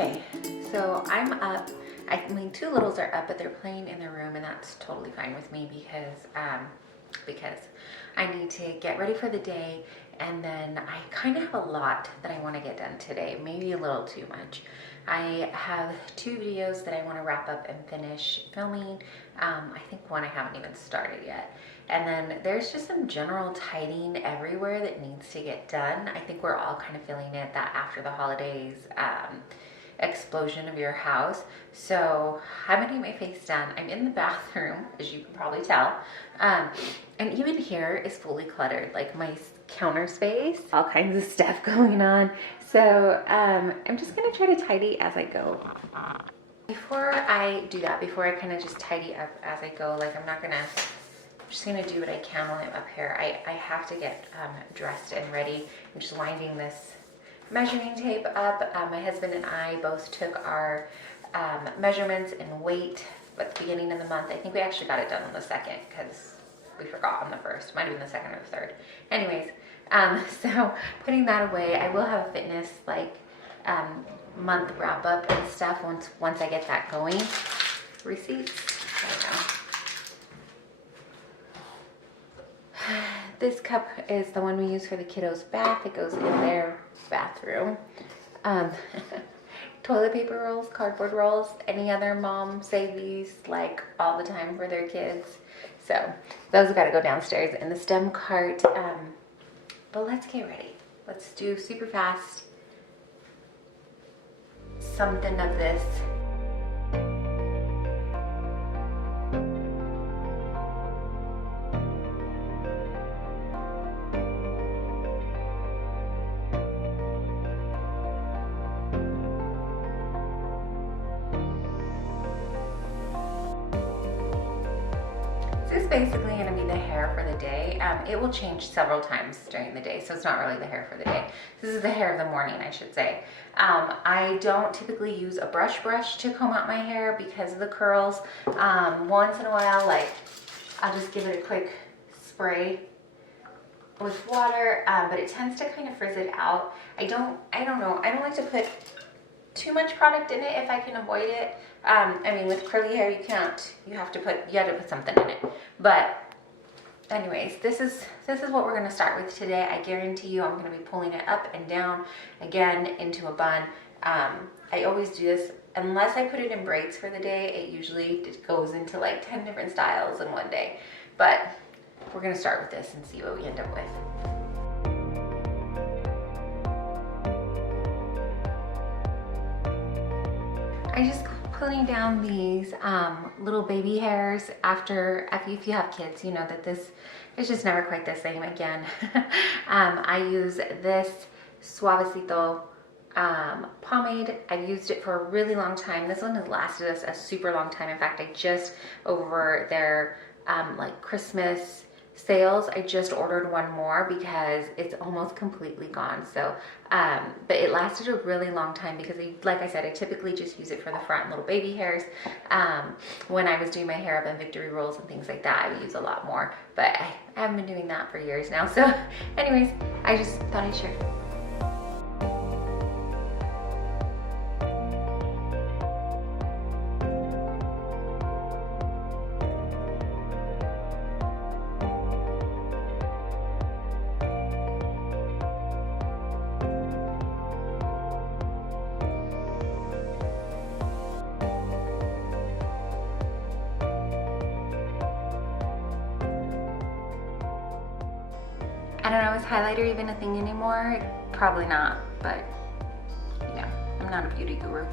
Okay, so I'm up. I mean, two littles are up, but they're playing in their room, and that's totally fine with me because I need to get ready for the day, and then I kind of have a lot that I want to get done today, maybe a little too much. I have 2 videos that I want to wrap up and finish filming. I think one I haven't even started yet. And then there's just some general tidying everywhere that needs to get done. I think we're all kind of feeling it, that after the holidays explosion of your house. So I'm gonna get my face done. I'm in the bathroom, as you can probably tell. And even here is fully cluttered, like my counter space, all kinds of stuff going on. So I'm just gonna try to tidy as I go. Before I do that, before I kind of just tidy up as I go, like I'm just gonna do what I can while I'm up here. I have to get dressed and ready. I'm just winding this measuring tape up. My husband and I both took our measurements and weight at the beginning of the month. I think we actually got it done on the 2nd because we forgot on the 1st. Might have been the 2nd or the 3rd. Anyways, so putting that away, I will have a fitness month wrap up and stuff once I get that going. Receipts. There we go. This cup is the one we use for the kiddos' bath. It goes in their bathroom. Toilet paper rolls, cardboard rolls. Any other mom say these like all the time for their kids. So those have got to go downstairs in the stem cart. But let's get ready. Let's do super fast something of this. This is basically going to be the hair for the day. It will change several times during the day, so it's not really the hair for the day. This is the hair of the morning, I should say. I don't typically use a brush to comb out my hair because of the curls. Once in a while, like, I'll just give it a quick spray with water, but it tends to kind of frizz it out. I don't know. I don't like to put too much product in it if I can avoid it. I mean, with curly hair, you can't. You have to put something in it. But anyways, this is what we're gonna start with today. I guarantee you, I'm gonna be pulling it up and down again into a bun. I always do this unless I put it in braids for the day. It usually goes into like 10 different styles in one day. But we're gonna start with this and see what we end up with. I just pulling down these little baby hairs after if you have kids, you know that this is just never quite the same again. I use this Suavecito pomade. I've used it for a really long time. This one has lasted us a super long time. In fact, I just over their like Christmas sales, I just ordered one more because it's almost completely gone. So but it lasted a really long time because like I said, I typically just use it for the front little baby hairs. When I was doing my hair up in victory rolls and things like that, I would use a lot more, but I haven't been doing that for years now. So anyways, I just thought I'd share. I don't know, is highlighter even a thing anymore? Probably not, but yeah, I'm not a beauty guru.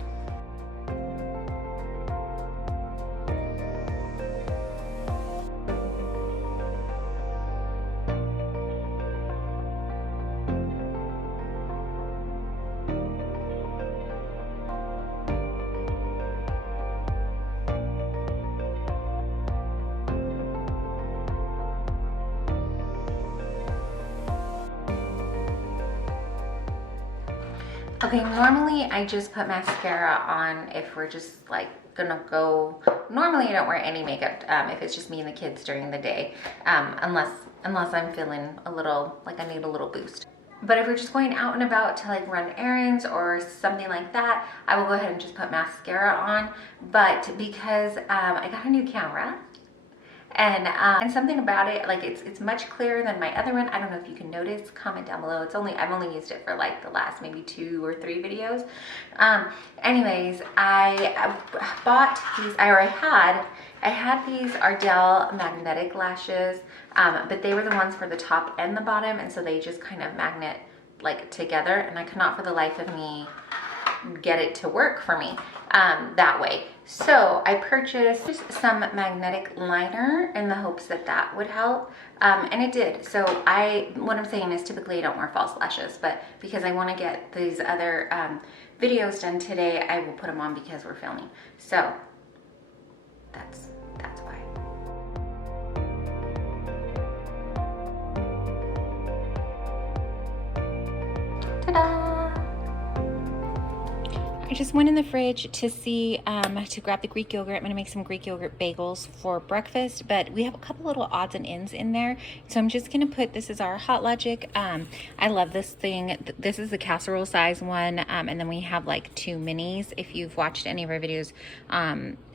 Okay, normally I just put mascara on if we're just like gonna go. Normally I don't wear any makeup if it's just me and the kids during the day, unless I'm feeling a little like I need a little boost. But if we're just going out and about to like run errands or something like that, I will go ahead and just put mascara on. But because I got a new camera, and something about it, like it's much clearer than my other one. I don't know if you can notice, comment down below. I've only used it for like the last maybe 2 or 3 videos. Anyways, I bought these, I had these Ardell magnetic lashes, but they were the ones for the top and the bottom, and so they just kind of magnet like together, and I could not for the life of me get it to work for me that way. So I purchased some magnetic liner in the hopes that that would help, and it did. So what I'm saying is typically I don't wear false lashes, but because I want to get these other videos done today, I will put them on because we're filming. So that's why. Ta-da! I just went in the fridge to see, to grab the Greek yogurt. I'm going to make some Greek yogurt bagels for breakfast, but we have a couple little odds and ends in there. So I'm just going to put, this is our Hot Logic. I love this thing. This is the casserole size one. And then we have like 2 minis. If you've watched any of our videos,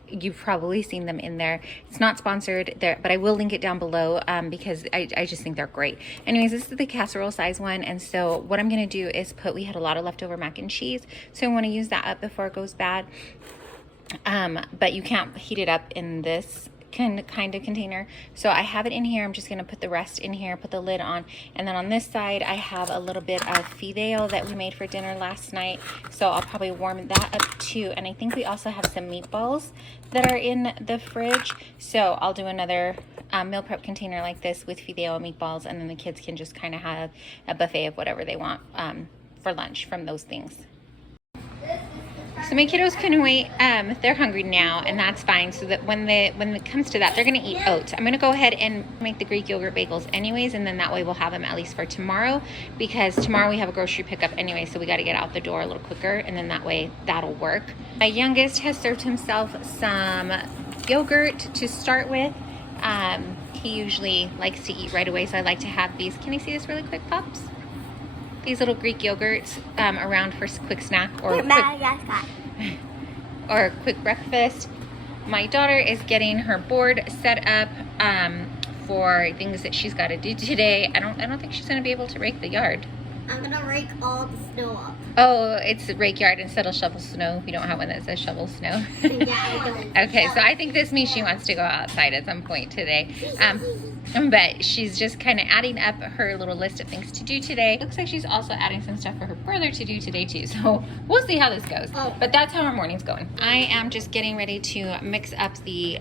you've probably seen them in there. It's not sponsored there, but I will link it down below because I just think they're great. Anyways, this is the casserole size one, and so what I'm gonna do is we had a lot of leftover mac and cheese, so I want to use that up before it goes bad. But you can't heat it up in this kind of container, so I have it in here. I'm just gonna put the rest in here, put the lid on, and then on this side I have a little bit of fideo that we made for dinner last night, so I'll probably warm that up too. And I think we also have some meatballs that are in the fridge, so I'll do another meal prep container like this with fideo and meatballs, and then the kids can just kind of have a buffet of whatever they want for lunch from those things. So my kiddos couldn't wait. They're hungry now, and that's fine. So that when it comes to that, they're gonna eat oats. I'm gonna go ahead and make the Greek yogurt bagels anyways, and then that way we'll have them at least for tomorrow, because tomorrow we have a grocery pickup anyway, so we got to get out the door a little quicker, and then that way that'll work. My youngest has served himself some yogurt to start with. He usually likes to eat right away, so I like to have these. Can you see this really quick, Pops? These little Greek yogurts around for quick snack or quick breakfast. My daughter is getting her board set up for things that she's got to do today. I don't think she's gonna be able to rake the yard. I'm gonna rake all the snow up. Oh, it's a rake yard instead of shovel snow. We don't have one that says shovel snow. Yeah, I don't. Okay, so I think this means she wants to go outside at some point today. But she's just kind of adding up her little list of things to do today. Looks like she's also adding some stuff for her brother to do today too. So we'll see how this goes. Oh. But that's how our morning's going. I am just getting ready to mix up the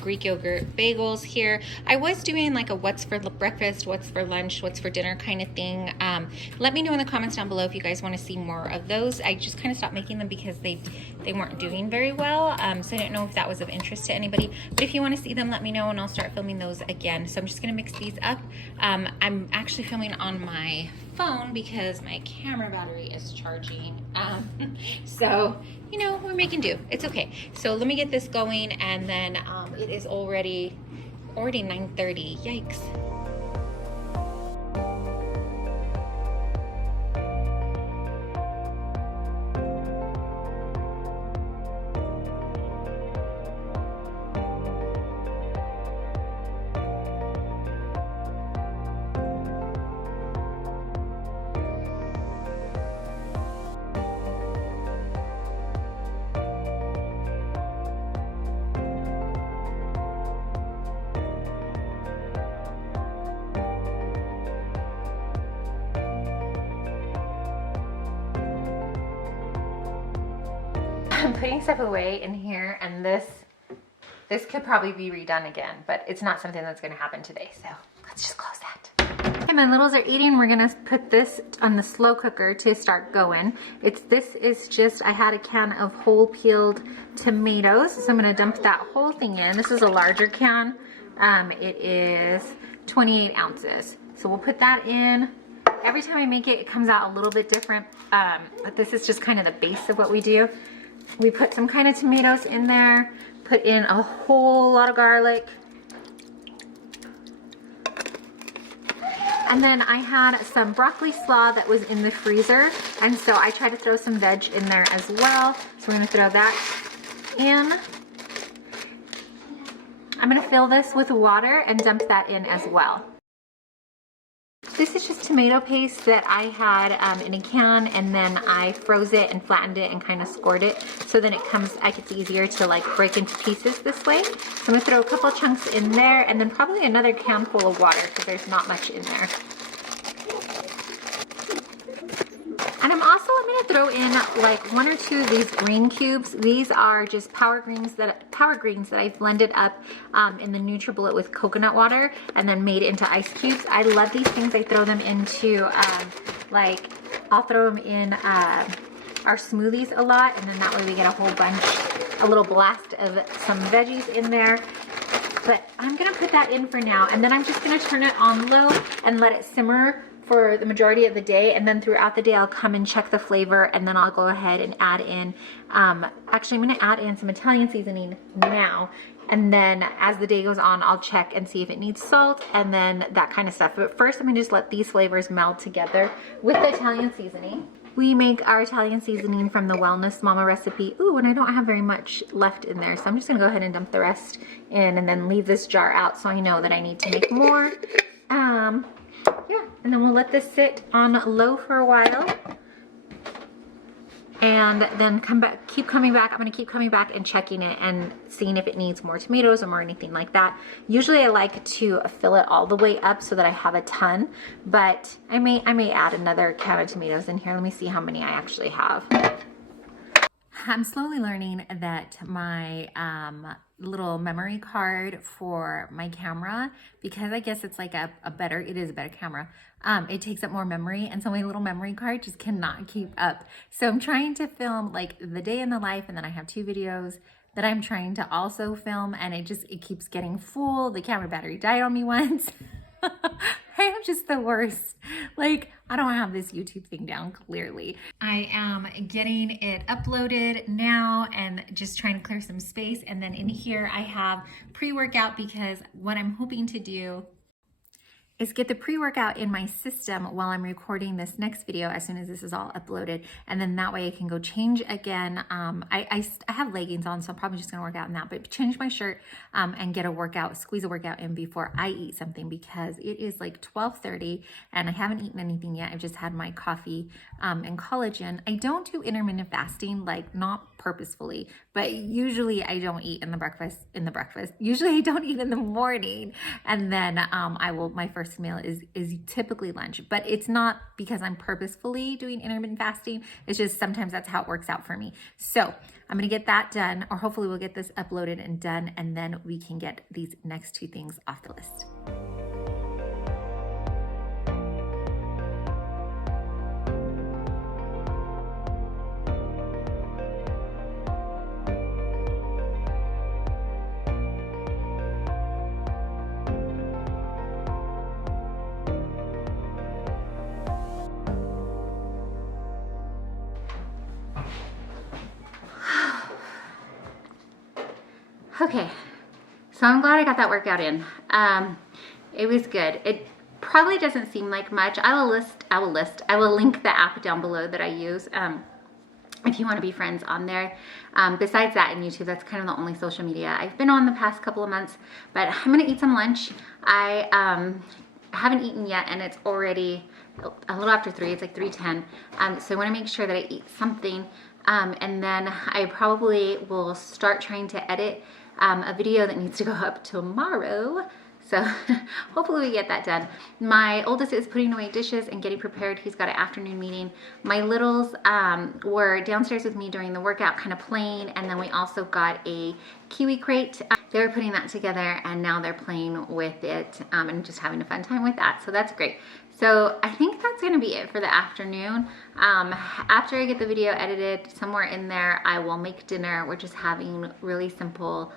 Greek yogurt bagels here. I was doing like a what's for breakfast, what's for lunch, what's for dinner kind of thing. Let me know in the comments down below if you guys want to see more of those. I just kind of stopped making them because they weren't doing very well. So I didn't know if that was of interest to anybody. But if you want to see them, let me know and I'll start filming those again. So I'm just gonna mix these up. I'm actually filming on my phone because my camera battery is charging. So, you know, we're making do. It's okay. So let me get this going, and then it is already 9:30. Yikes. I'm putting stuff away in here, and this could probably be redone again, but it's not something that's going to happen today, so let's just close that. Okay, my littles are eating. We're going to put this on the slow cooker to start going. This is just, I had a can of whole peeled tomatoes, so I'm going to dump that whole thing in. This is a larger can. It is 28 ounces, so we'll put that in. Every time I make it, it comes out a little bit different, but this is just kind of the base of what we do. We put some kind of tomatoes in there, put in a whole lot of garlic. And then I had some broccoli slaw that was in the freezer, and so I tried to throw some veg in there as well. So we're gonna throw that in. I'm gonna fill this with water and dump that in as well. This is just tomato paste that I had in a can, and then I froze it and flattened it and kind of scored it, so then it comes, like, it's easier to like break into pieces this way. So I'm gonna throw a couple chunks in there, and then probably another can full of water because there's not much in there. And I'm gonna throw in like 1 or 2 of these green cubes. These are just power greens that I've blended up in the NutriBullet with coconut water and then made into ice cubes. I love these things. I throw them into I'll throw them in our smoothies a lot, and then that way we get a whole bunch, a little blast of some veggies in there. But I'm gonna put that in for now, and then I'm just gonna turn it on low and let it simmer for the majority of the day, and then throughout the day I'll come and check the flavor, and then I'll go ahead and add in, actually I'm gonna add in some Italian seasoning now, and then as the day goes on I'll check and see if it needs salt and then that kind of stuff. But first I'm gonna just let these flavors meld together with the Italian seasoning. We make our Italian seasoning from the Wellness Mama recipe. Ooh, and I don't have very much left in there, so I'm just gonna go ahead and dump the rest in and then leave this jar out so I know that I need to make more. Yeah, and then we'll let this sit on low for a while, and then keep coming back. I'm gonna keep coming back and checking it and seeing if it needs more tomatoes or more anything like that. Usually I like to fill it all the way up so that I have a ton, but I may add another can of tomatoes in here. Let me see how many I actually have. I'm slowly learning that my little memory card for my camera, because I guess it's like it is a better camera, it takes up more memory, and so my little memory card just cannot keep up. So I'm trying to film like the day in the life, and then I have 2 videos that I'm trying to also film, and it keeps getting full. The camera battery died on me once. I am just the worst. Like, I don't have this YouTube thing down clearly. I am getting it uploaded now and just trying to clear some space. And then in here I have pre-workout, because what I'm hoping to do is get the pre-workout in my system while I'm recording this next video as soon as this is all uploaded, and then that way I can go change again. I have leggings on, so I'm probably just gonna work out in that, but change my shirt and get a workout, squeeze a workout in before I eat something, because it is like 12:30 and I haven't eaten anything yet. I've just had my coffee and collagen. I don't do intermittent fasting, like not purposefully, but usually I don't eat in the breakfast. Usually I don't eat in the morning, and then my first meal is typically lunch, but it's not because I'm purposefully doing intermittent fasting. It's just sometimes that's how it works out for me. So I'm gonna get that done, or hopefully we'll get this uploaded and done, and then we can get these next 2 things off the list. Okay, so I'm glad I got that workout in. It was good. It probably doesn't seem like much. I will link the app down below that I use if you want to be friends on there. Besides that, in YouTube, that's kind of the only social media I've been on the past couple of months. But I'm gonna eat some lunch. I haven't eaten yet, and it's already a little after 3. It's like 3:10. So I want to make sure that I eat something, and then I probably will start trying to edit a video that needs to go up tomorrow. So hopefully we get that done. My oldest is putting away dishes and getting prepared. He's got an afternoon meeting. My littles were downstairs with me during the workout, kind of playing, and then we also got a kiwi crate. They were putting that together, and now they're playing with it and just having a fun time with that. So that's great. So I think that's gonna be it for the afternoon. After I get the video edited, somewhere in there I will make dinner. We're just having really simple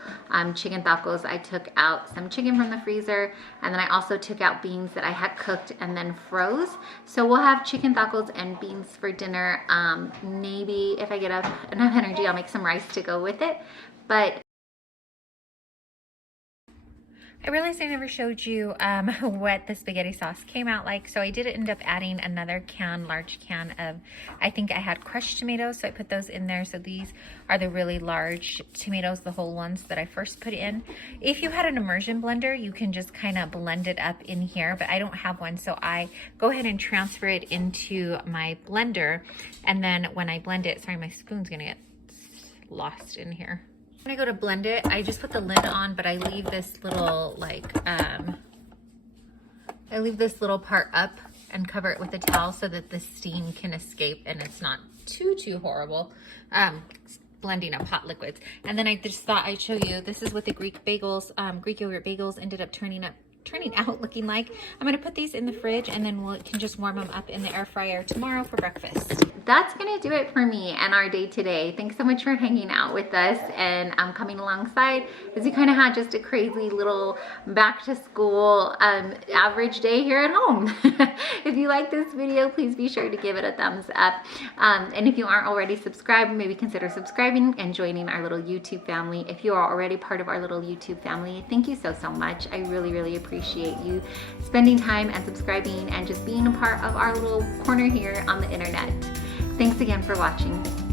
chicken tacos. I took out some chicken from the freezer, and then I also took out beans that I had cooked and then froze. So we'll have chicken tacos and beans for dinner. Maybe if I get up enough energy, I'll make some rice to go with it. But I realized I never showed you what the spaghetti sauce came out like. So I did end up adding another large can of, I think I had crushed tomatoes. So I put those in there. So these are the really large tomatoes, the whole ones that I first put in. If you had an immersion blender, you can just kind of blend it up in here, but I don't have one. So I go ahead and transfer it into my blender. And then when I blend it, sorry, my spoon's gonna get lost in here. When I go to blend it, I just put the lid on, but I leave this little like, I leave this little part up and cover it with a towel so that the steam can escape and it's not too horrible. Blending up hot liquids. And then I just thought I'd show you, this is what the Greek bagels, Greek yogurt bagels ended up turning out looking like. I'm gonna put these in the fridge and then we can just warm them up in the air fryer tomorrow for breakfast. That's gonna do it for me and our day today. Thanks so much for hanging out with us and coming alongside as we kind of had just a crazy little back to school average day here at home. If you like this video, please be sure to give it a thumbs up. And if you aren't already subscribed, maybe consider subscribing and joining our little YouTube family. If you are already part of our little YouTube family, thank you so much. I really appreciate you spending time and subscribing and just being a part of our little corner here on the internet. Thanks again for watching.